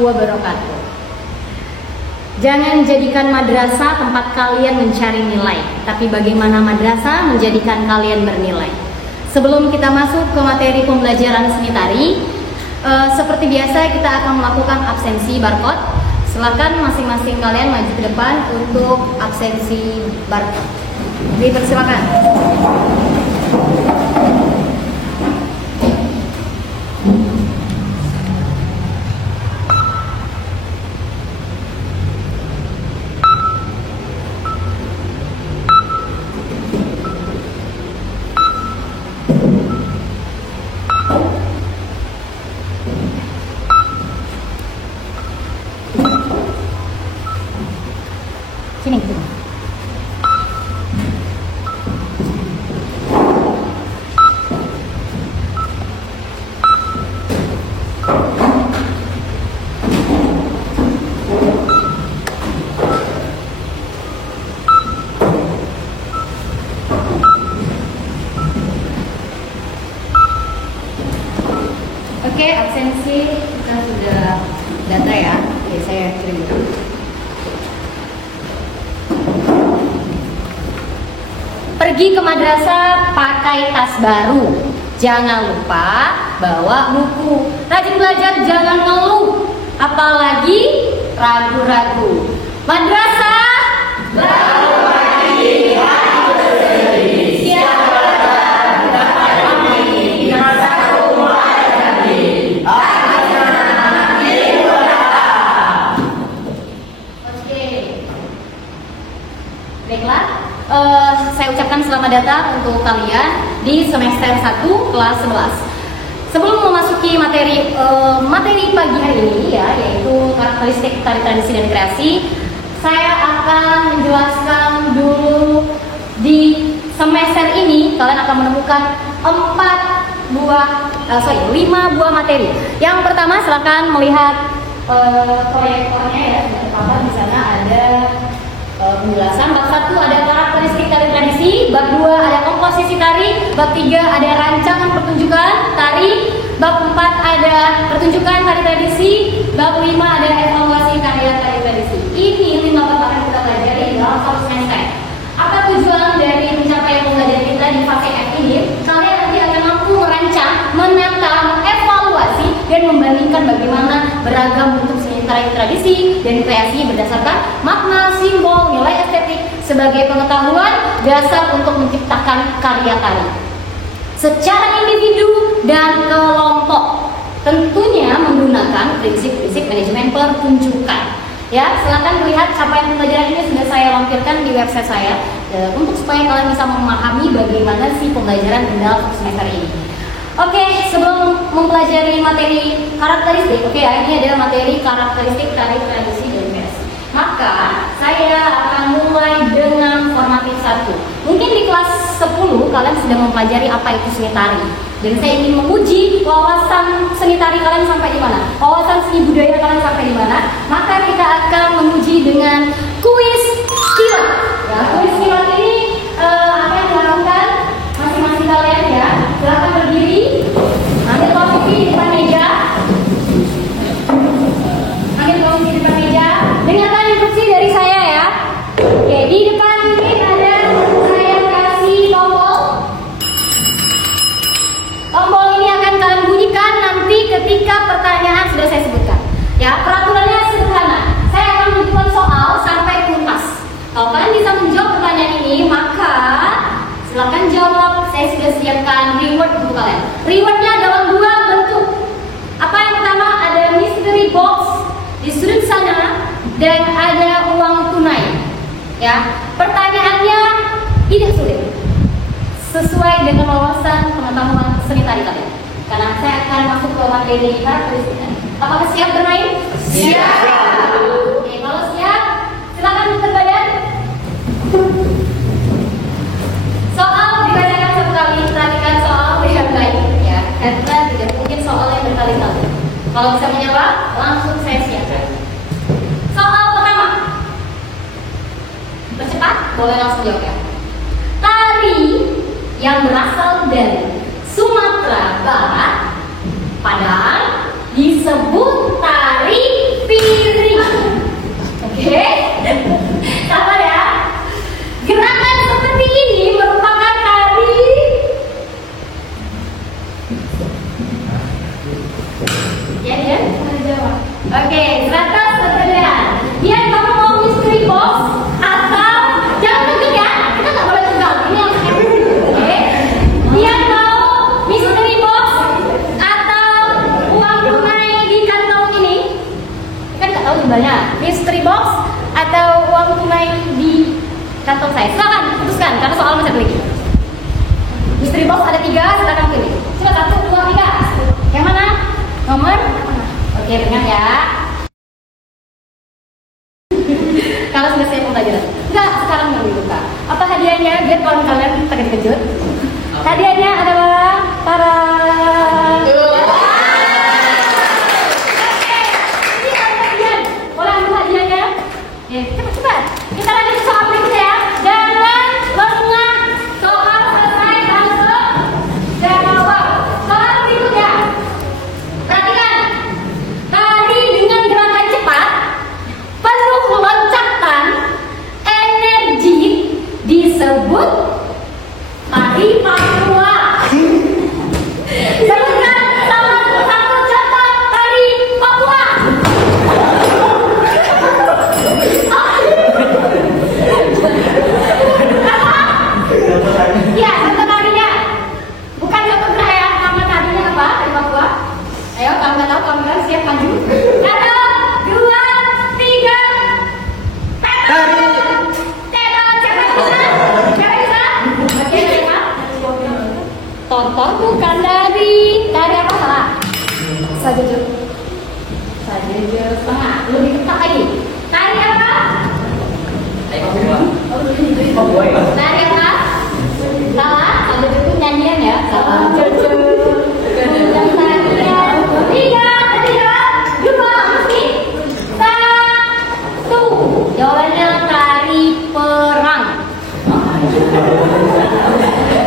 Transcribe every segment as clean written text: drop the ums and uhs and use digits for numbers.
Wabarakatuh. Jangan jadikan madrasah tempat kalian mencari nilai, tapi bagaimana madrasah menjadikan kalian bernilai. Sebelum kita masuk ke materi pembelajaran seni tari, seperti biasa kita akan melakukan absensi barcode. Silakan masing-masing kalian maju ke depan untuk absensi barcode. Dipersilakan. Sini gitu. Oke, absensi kita sudah data ya. Oke, saya kirim dulu. Pergi ke madrasah pakai tas baru. Jangan lupa bawa buku. Rajin belajar, jangan ngeluh, apalagi ragu-ragu. Madrasah baru pagi harus bersih. Siap belajar, dapat kami satu mulai lagi. Oke. Baiklah. Saya ucapkan selamat datang untuk kalian di semester 1 kelas 11. Sebelum memasuki materi pagi hari ini ya, yaitu karakteristik tari tradisi dan kreasi, saya akan menjelaskan dulu di semester ini kalian akan menemukan 5 buah materi. Yang pertama silakan melihat proyektornya ya, di sana ada penjelasan. Bab 1 ada karakteristik tari tradisi, bab 2 ada komposisi tari, bab 3 ada rancangan pertunjukan tari, bab 4 ada pertunjukan tari tradisi, bab 5 ada evaluasi karya tari tradisi. Ini 5 bab akan kita pelajari dalam satu semester. Apa tujuan dari pencapaian pembelajaran kita di fase F ini? Kalian nanti akan mampu merancang, menata, mengevaluasi, dan membandingkan bagaimana beragam bentuk seni tari tradisi dan kreasi berdasarkan makna, simbol, nilai estetik sebagai pengetahuan dasar untuk menciptakan karya tari secara individu dan kelompok, tentunya menggunakan prinsip-prinsip manajemen pertunjukan. Ya, silakan melihat capaian pembelajaran ini sudah saya lampirkan di website saya untuk supaya kalian bisa memahami bagaimana sih pembelajaran di dalam semester ini. Oke, sebelum mempelajari materi karakteristik, ini adalah materi karakteristik tari tradisi dan kreasi. Maka saya akan mulai dengan formatif 1. Mungkin di kelas 10 kalian sudah mempelajari apa itu seni tari. Dan saya ingin menguji wawasan seni tari kalian sampai di mana, wawasan seni budaya kalian sampai di mana. Maka kita akan menguji dengan kuis kilat. Ya, kuis kilat ini akan dilakukan masing-masing kalian ya. Silakan berdiri, ambil posisi di depan meja. Ambil posisi di depan meja. Dengarkan instruksi dari saya ya. Oke, di depan ini ada saya kasih tombol. Tombol ini akan kalian bunyikan nanti ketika pertanyaan sudah saya sebutkan. Ya, peraturannya sederhana. Saya akan menunjukkan soal sampai tuntas. Kalau kalian bisa menjawab pertanyaan ini, maka silakan jawab. Saya sudah siapkan reward untuk kalian. Rewardnya dalam 2 bentuk. Apa yang pertama, ada mystery box di sudut sana dan ada uang tunai. Ya, pertanyaannya tidak sulit. sesuai dengan wawasan pengetahuan seni tari kalian. Karena saya akan masuk ke materi karakteristik. Apakah siap bermain? Siap. Oke, kalau siap, silakan putar badan. Soal dibacakan satu kali, perhatikan soal dengan baik ya, karena tidak mungkin soal yang berkali-kali. Kalau bisa menjawab, langsung saya siapkan. Soal pertama, bercepat, boleh langsung jawab ya. Tari yang berasal dari Sumatera Barat, padahal disebut tari piring. Oke, sabar ya. Gerakan seperti ini merupakan tari. Ya, jawab. Oke, serata sebenarnya. Dia kamu mau mystery box atau jangan tegang ya. Kita nggak boleh tegang. Ini yang oke. Dia mau mystery box atau uang tunai di kantong ini. Kan nggak tahu jumlahnya. Mystery box atau uang tunai di kantong saya. Silakan putuskan karena soal masih lagi. Mystery box ada 3, silakan pilih. Coba 1, 2, 3. Yang mana? Nomor? Oke, dengar ya. Kalau sudah siap pembelajaran. Enggak, sekarang nggak dibuka. Apa hadiahnya? Biar kawan kalian terkejut. Hadiahnya adalah para. Oke, ini ada hadiah. Boleh ambil hadiahnya? Ya, cepat. Kita lanjut ke soal berikutnya ya. Jangan lengah. Soal selesai langsung jawab. Soal berikutnya. Perhatikan. Tari dengan gerakan cepat, penuh loncatan, energi disebut tari Papua. Sebutkan salah satu contoh tari Papua. Ya, contoh tarinya. Bukan contoh gerak ya, nama tarinya apa? Tari Papua. Ayo, kalau nggak tahu, kamu harus siap maju. 1, 2, 3. Tari. Oke, terima. Tonton bukan dari apa salah? Sajejur. Sajejur setengah. Lebih ketat lagi. Tari apa? Tari apa? Salah. Sajejur itu nyanyian ya. Salah. Yang tarian. 3, 2, mesti. 1. Jawabannya tari perang.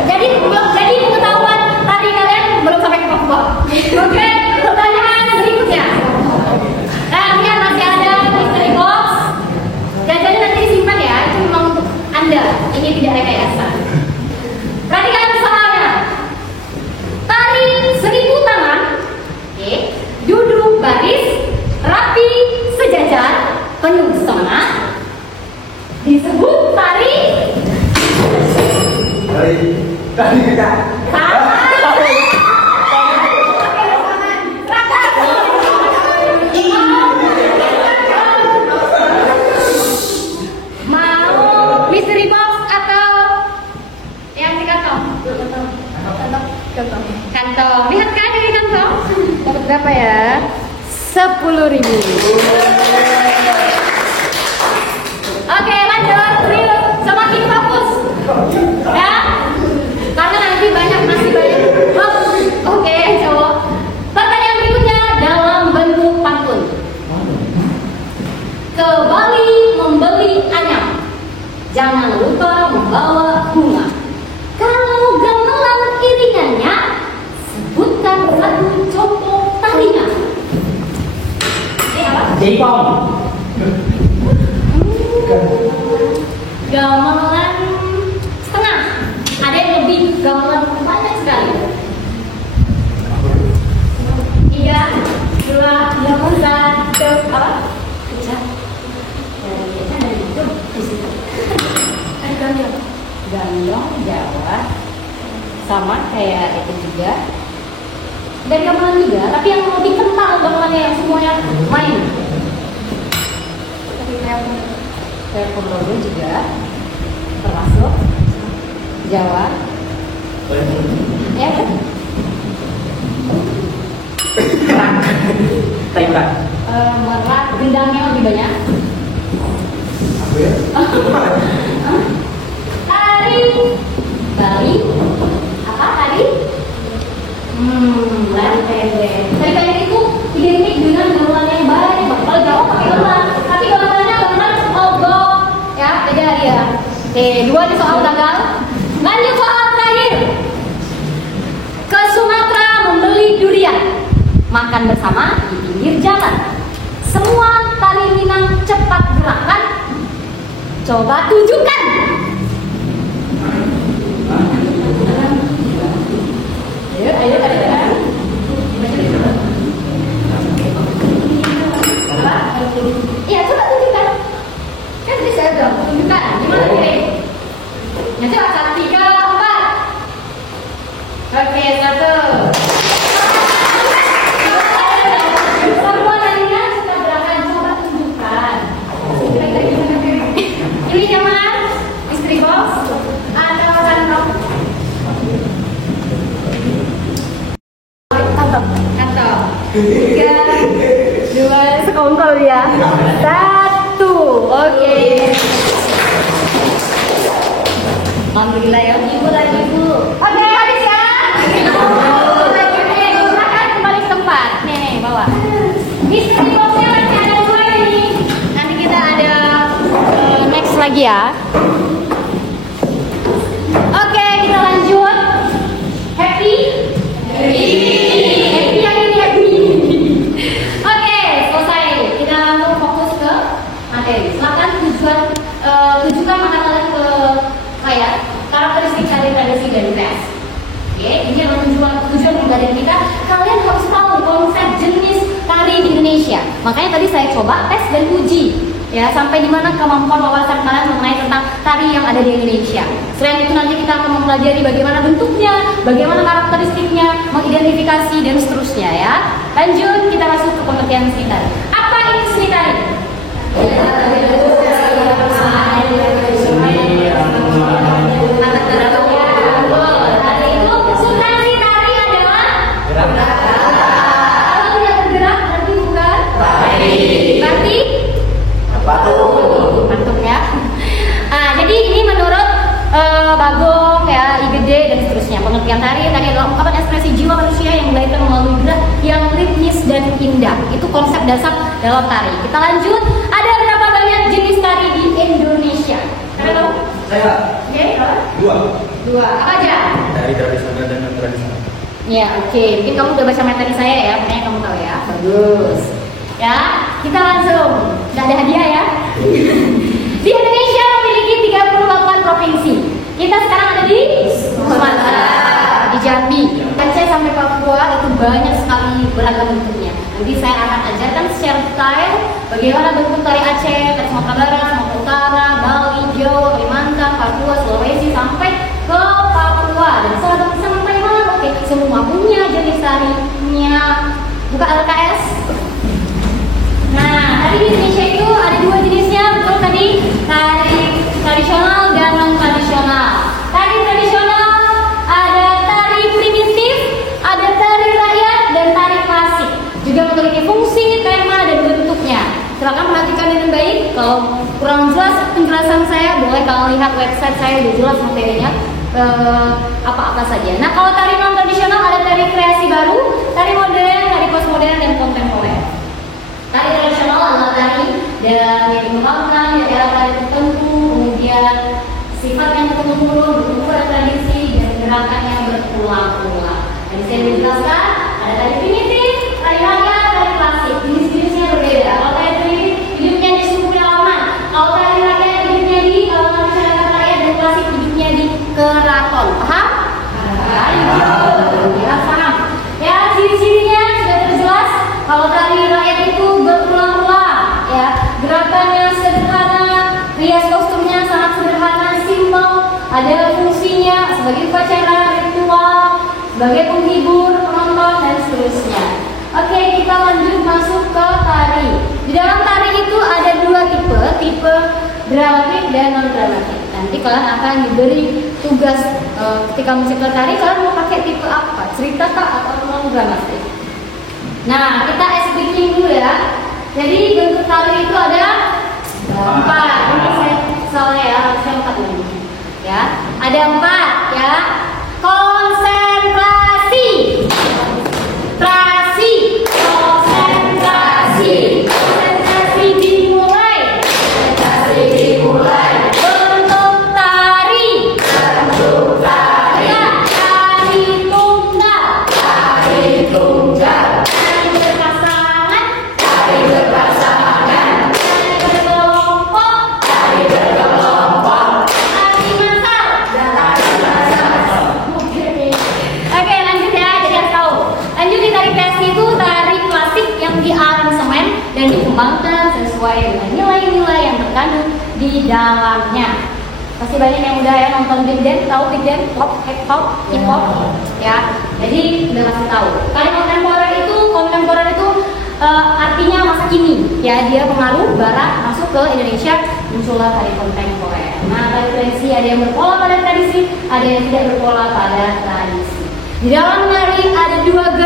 Jadi pengetahuan tari kalian belum sampai ke Papua. Oke, pertanyaan berikutnya. Nah, lihat masih ada mystery box. Jajannya nanti disimpan ya, itu memang untuk Anda. Ini tidak rekayasa. Perhatikan soalnya. Tari 1000 tangan. Oke, duduk baris, rapi, sejajar, penuh semangat. Disebut tari. Tari kita. Mau mystery box atau yang di kantong? Kantong. Lihat kan di kantong? Dapat berapa ya? 10.000. Oke, lanjut. Serius. Semakin fokus. Ya. Karena nanti masih banyak. Oke, coba. Pertanyaan berikutnya dalam bentuk pantun. Ke Bali membeli anyam. Jangan lupa membawa bunga. Kalau gamelan iringannya, sebutkan satu contoh tarinya. Ini apa? Jepang. Gamelan setengah. Ada yang lebih gamelan banyak sekali. 3, 2, 1. Apa? Pecah. Gandong Jawa sama kayak itu juga. Dari gamelan juga, tapi yang lebih kental gamelannya yang semuanya main. Tapi kayak Ponorogo juga termasuk Jawa. Ya kan? Taiwan. Merak, gendangnya lebih banyak. Apa ya? Tari Bali. Apa tadi? Lari pendek. Tari pendek itu identik dengan gamelan yang banyak. Kalau jauh pakai gamelan, tapi gamelannya gamelan obok. Ya, beda dia. Oke, dua di soal gagal. Lanjut soal terakhir. Ke Sumatera membeli durian, makan bersama di pinggir jalan. Semua tari Minang cepat gerakan. Coba tunjukkan. Ayo. Iya, coba tunjukkan. Kan tadi saya udah tunjukkan. Gimana nih? Ya, coba 1, 3, 4. Oke, 1. Semua tadinya sudah gerakan, coba tunjukkan. Ini yang mana? Istri bos atau kantong? Kantong. 3, 2, sekongkol ya. 1. Oke. Alhamdulillah ya. Ibu lagi ibu. Oke, habis ya. Silakan kembali ke tempat. Nih, bawa. Istri bosnya masih ada 2 ini. Nanti kita ada next lagi ya. Oke, kita lanjut. Happy? Happy yang ini happy. Oke, selesai. Kita langsung fokus ke materi. Silakan tujukan mata kalian ke layar. Karakteristik tari tradisi dan kreasi. Oke, ini adalah tujuan pembelajaran kita. Kalian harus tahu konsep jenis tari di Indonesia. Makanya tadi saya coba tes dan uji. Ya, sampai di mana kemampuan wawasan kalian mengenai tentang tari yang ada di Indonesia. Selain itu nanti kita akan mempelajari bagaimana bentuknya, bagaimana karakteristiknya, mengidentifikasi dan seterusnya ya. Lanjut, kita masuk ke pengertian seni tari. Apa itu seni tari? Substansi tari adalah kalau tidak bergerak berarti bukan berarti patung ya. Jadi ini menurut Bagong ya, IGD dan seterusnya. Pengertian tari adalah ungkapan ekspresi jiwa manusia yang dilahirkan melalui gerak yang ritmis dan indah. Itu konsep dasar dalam tari. Kita lanjut. Ada berapa banyak jenis tari di Indonesia? Kalian tahu? Saya. Oke, dua. Apa aja? Dari tradisional dan non tradisional. Ya, oke. Mungkin kamu udah baca materi saya ya, makanya kamu tahu ya. Bagus. Ya, kita langsung. Nggak ada hadiah ya. Di Indonesia memiliki 38 provinsi. Kita sekarang ada di Sumatera, di Jambi, Aceh sampai Papua. Itu banyak sekali beragam bentuknya. Nanti saya akan ajarkan secara detail bagaimana bentuk tari Aceh, tari Sumatera Barat, Sumatera Utara, Bali, Jawa, Kalimantan, Papua, Sulawesi sampai ke Papua. Dan sahabat sampai mana? Oke, semua punya jenis tarinya. Buka LKS. Nah, tadi di Indonesia itu ada 2 jenisnya, betul tadi? Tari tradisional dan non tradisional. Tari tradisional ada tari primitif, ada tari rakyat dan tari klasik. Juga memiliki fungsi, tema dan bentuknya. Silakan perhatikan dengan baik. Kalau kurang jelas penjelasan saya, boleh kalian lihat website saya, udah jelas materinya apa-apa saja. Nah, kalau tari non tradisional ada tari kreasi baru, tari modern, tari postmodern dan kontemporer. Tari tradisional adalah tari dan yang dikembangkan di daerah tari tertentu, kemudian sifatnya turun-temurun, bertumbuh pada tradisi dan gerakannya berulang-ulang. Dan saya menjelaskan ada tari primitif, tari rakyat, tari klasik. Jenis-jenisnya berbeda. Kalau tari primitif hidupnya di suku pedalaman, kalau tari rakyat hidupnya di masyarakat rakyat, dan klasik hidupnya di keraton. Paham? Ya, paham. Ya, ciri-cirinya sudah terjelas. Kalau tari rakyat itu berulang-ulang, ya, gerakannya sederhana, rias kostumnya sangat sederhana, simpel, ada fungsinya sebagai upacara ritual, sebagai penghibur penonton dan seterusnya. Oke, kita lanjut masuk ke tari. Di dalam tari itu ada 2 tipe dramatik dan non dramatik. Nah, Nanti kalian akan diberi tugas ketika mencipta tari, kalian mau pakai tipe apa? Cerita kah atau long dramatik? Nah, kita explaining dulu ya. Jadi bentuk tari itu ada 4. Ini saya salah ya, harusnya 4 ini. Ya, ada 4 ya. Konsentrasi, konsentrasi dimulai. Bentuk tari, ya, tari tunggal. Tari berpasangan, tari berkelompok, tari masal. Oke, lanjut ya, jadi harus tahu. Lanjut di tari kreasi itu tari klasik yang diaransemen dan dikembangkan sesuai dengan nilai-nilai yang terkandung di dalamnya. Pasti banyak yang udah ya nonton big dance, tahu big dance, pop, hip hop ya. Jadi udah pasti tahu. Tari kontemporer itu artinya masa kini ya, dia pengaruh barat masuk ke Indonesia, muncullah tari kontemporer. Nah, tari tradisi ada yang berpola pada tradisi, ada yang tidak berpola pada tradisi. Di dalam tari ada 2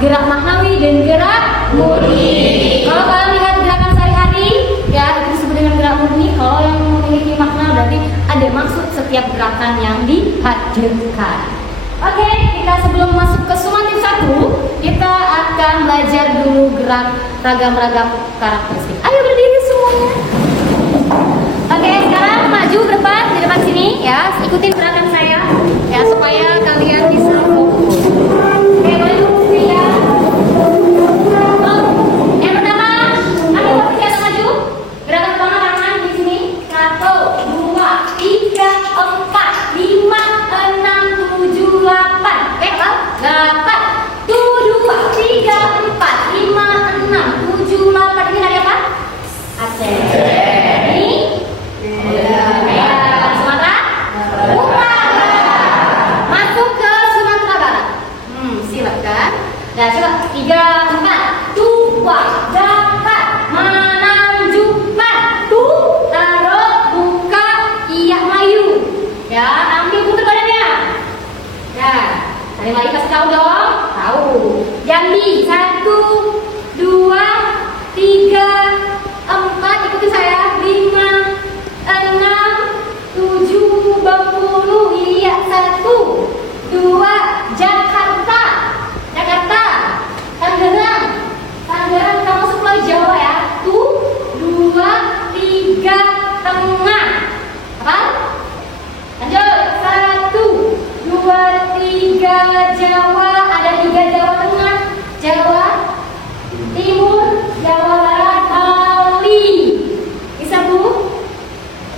gerak maknawi dan gerak murni. Kalau kalian lihat gerakan sehari-hari ya, itu disebut dengan gerak murni. Kalau yang memiliki makna berarti ada maksud setiap gerakan yang dihadirkan. Oke, kita sebelum masuk ke sumatif 1, kita akan belajar dulu gerak ragam-ragam karakteristik. Ayo berdiri semuanya. Oke, sekarang maju ke depan, di depan sini ya, ikutin gerakan saya ya supaya kalian bisa fokus. Oke, maju ya. Yang pertama, ambil posisi atau maju. Gerakan pertama tangan di sini. 1, 2, 3, 4, 5, 6, 7, 8. Oke, 8. 2, 3, 4, 5, 6, 7, 8. Ini hari apa? Aceh. Sumatera Utara. Masuk ke Sumatera Barat. Silakan. Nah, coba 3, 4. Tuwa, dapat, menanjukkan. Taruh, buka, iya, Melayu. Ya, ambil putar badannya. Ya, tadi lagi kasih tahu dong. Tahu. Jambi, 1, 2, 3, 4. Ikuti saya. 5, 6, 7, Bengkulu, iya, 1, 2, Jakarta, Tangerang, kita masuk ke Jawa ya. 2, 3, Tengah. Apa? Lanjut. 1, 2, 3, Jawa. Ada 3 Jawa Tengah, Jawa Timur, Jawa Barat, Bali. Bisa Bu?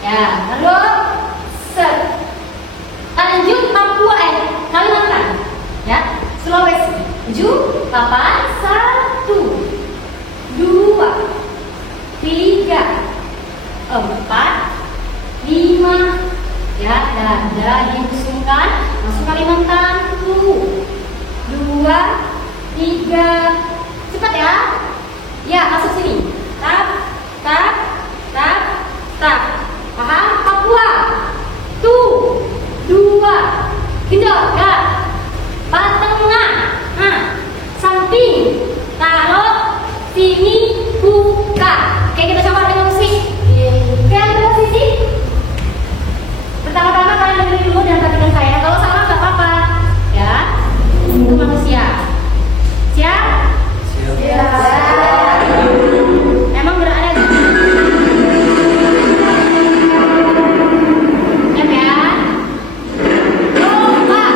Ya, lalu lanjut Papua, Kalimantan ya, Sulawesi. 7, 8, 1, 2, 3, 4, 5 ya, dada dibusungkan, masuk Kalimantan. 1, 2, 3, cepat ya. Ya, masuk sini. Tap. Paham? Papua. 2, gendong ya. Tengah. Samping. Taruh. Sini. Buka. Oke, kita coba dengan musik. Kalian posisi. Pertama-tama kalian dengerin dulu dan perhatikan saya. Kalau salah nggak apa-apa. Ya. Itu manusia. Siap? Siap. Emang gerakannya gitu? Siap ya? Lompat.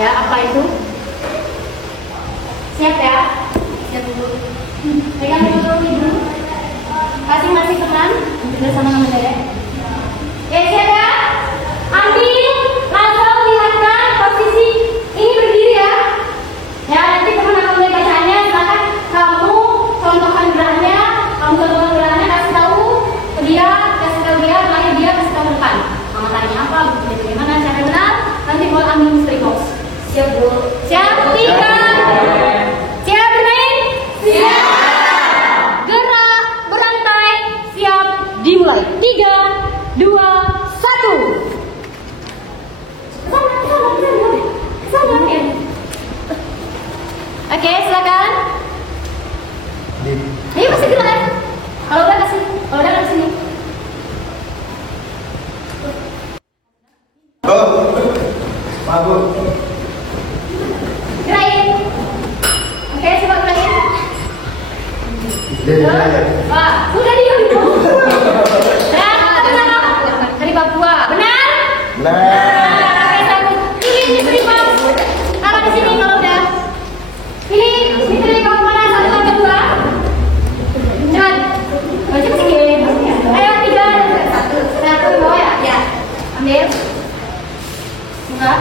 Ya, apa itu? Siap ya? Siap dulu. Pegang dulu dulu. Masing-masing teman bersama sama saya. Ya, siap ya? Ambil, langsung lihatkan posisi ini berdiri ya. Ya, nanti teman akan mulai bacaannya. Silakan kamu contohkan geraknya, kasih tahu ke dia, makanya dia kasih tahu depan. Mama tanya apa, bagaimana cara benar? Nanti mau ambil mystery box. Siap dulu. Siap, 3. Siap bermain? Siap. Gerak berantai, siap dimulai. 3, 2, 1. Kesana ya. Oke, silakan. Ayo kasih gerak. Kalau udah kasih sini. Bagus. Gerakin. Oke, coba gerakin. Wah, sudah diam dulu. Dari Papua, benar? Pilih di Papua. Taruh di sini kalau udah. Pilih di Papua mana? 1 atau 2? Cepat. Macam sini. Ayo 3. 1 di bawah ya? Ya. Ambil. Buka.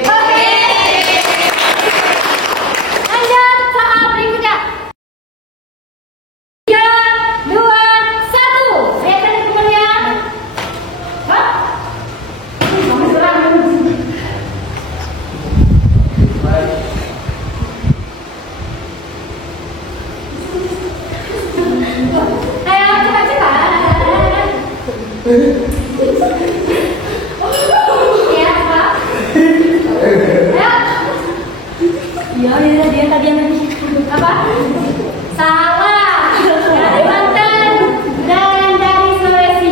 Oke. Lanjut soal berikutnya. 3, 2, 1. Lihatkan temannya. Hah? Kamu serang. Ayo cepat-cepat. Ya, apa? Ya, dia tadi yang apa? Salah. Dari Banten dan dari Sulawesi.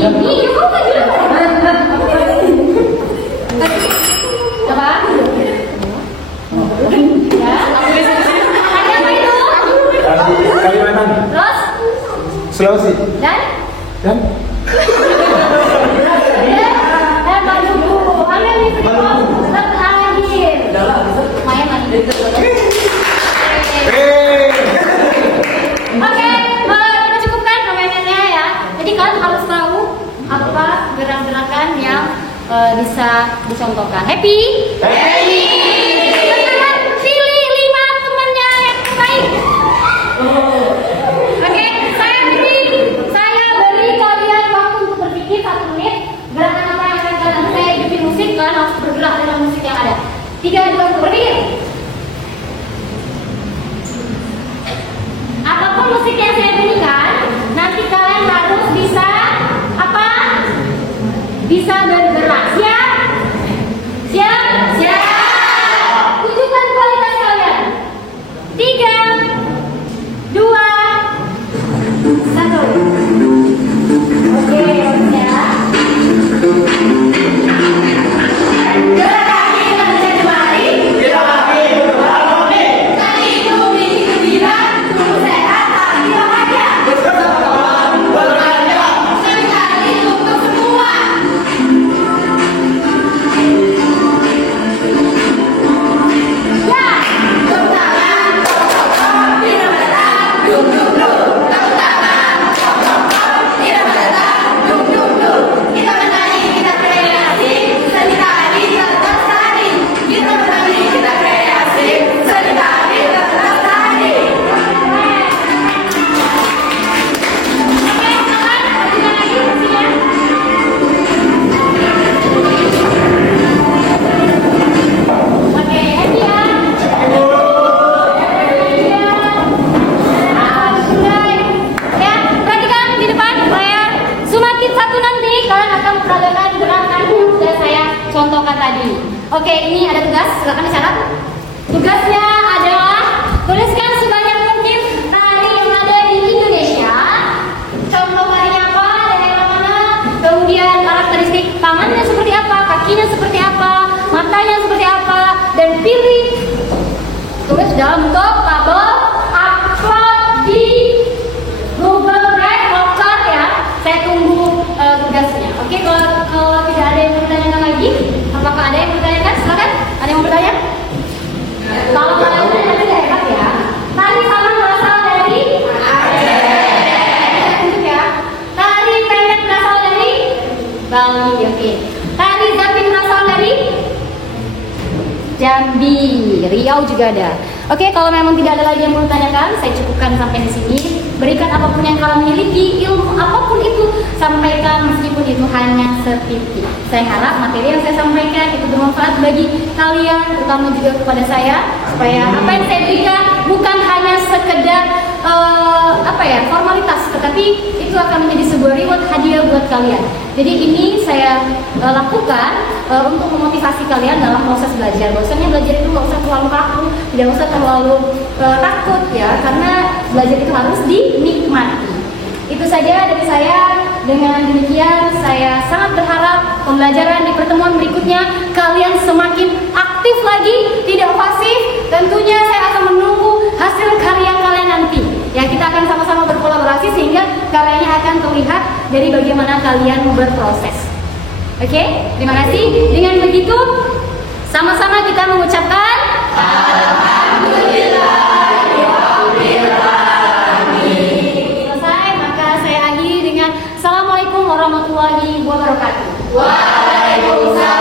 Ini kamu kan juga. Apa? Ya. Ada apa itu? Kalimantan. Terus? Sulawesi. Dan? Maluku. Ambil nih terakhir. Lumayan lagi. Oke, kita cukupkan permainannya ya. Jadi kalian harus tahu apa gerak-gerakan yang bisa dicontohkan. Happy? Happy. Teman-teman, pilih 5 temannya yang baik. Oke, saya beri kalian waktu untuk berpikir 1 menit. Gerakan apa yang akan kalian saya hidupin musik, kalian harus bergerak dengan musik yang ada. 3, 2, 1, berpikir. Apapun musik yang saya berikan, nanti kalian harus bisa apa? Bisa bergerak. Siap? Siap? Siap. Tunjukkan kualitas kalian. 3, 2, 1. Oke, ya. Gerak kaki dan kembali. Gerak kaki berbalik. Kaki itu bikin gembira, tubuh sehat, hati bahagia. Berteman, berkarya. Sekali untuk semua. Ya, tepuk tangan, tidak datang, duk duk duk. Tepuk tangan, tidak datang, duk duk duk. Kita menari, kita kreasi, seni tari tetap lestari. Kita menari, kita kreasi, seni tari tetap lestari. Oke, teman, lanjutkan lagi musiknya. Oke, happy ya? Ya, perhatikan di depan saya. Semakin 1 nanti kalian akan memperagakan gerakan yang sudah saya contohkan tadi. Oke, ini ada tugas, silakan dicatat. Tugasnya adalah tuliskan sebanyak mungkin tari yang ada di Indonesia. Contoh tarinya apa, daerah mana, kemudian karakteristik tangannya seperti apa, kakinya seperti apa, matanya seperti apa, dan pilih tulis dalam bentuk tabel, upload di Google Drive, locker ya. Saya tunggu tugasnya. Oke, kalau Ada yang bertanyakan? Silakan. Ada yang mau bertanya? Kalau kalian bertanya tidak hebat ya. Tari salam berasal dari tunjuk ya. Tari pendek berasal dari Bali. Oke. Tari zapin berasal dari Jambi, Riau juga ada. Oke, kalau memang tidak ada lagi yang mau ditanyakan, saya cukupkan sampai di sini. Berikan apapun yang kalian miliki, ilmu apapun itu, sampaikan meskipun itu hanya setitik. Saya harap materi yang saya sampaikan itu bermanfaat bagi kalian, terutama juga kepada saya, supaya apa yang saya berikan bukan hanya sekedar formalitas, tetapi itu akan menjadi sebuah reward, hadiah buat kalian. Jadi ini saya lakukan untuk memotivasi kalian dalam proses belajar. Bahwasanya belajar itu nggak usah terlalu kaku, tidak usah terlalu takut ya, karena belajar itu harus dinikmati. Itu saja dari saya. Dengan demikian saya sangat berharap pembelajaran di pertemuan berikutnya kalian semakin aktif lagi, tidak pasif. Tentunya saya akan menunggu hasil karya kalian nanti. Ya, kita akan sama-sama berkolaborasi sehingga karyanya akan terlihat dari bagaimana kalian berproses. Oke, terima kasih. Dengan begitu, sama-sama kita mengucapkan Alhamdulillah. Selesai, maka saya akhiri dengan Assalamualaikum warahmatullahi wabarakatuh. Waalaikumsalam.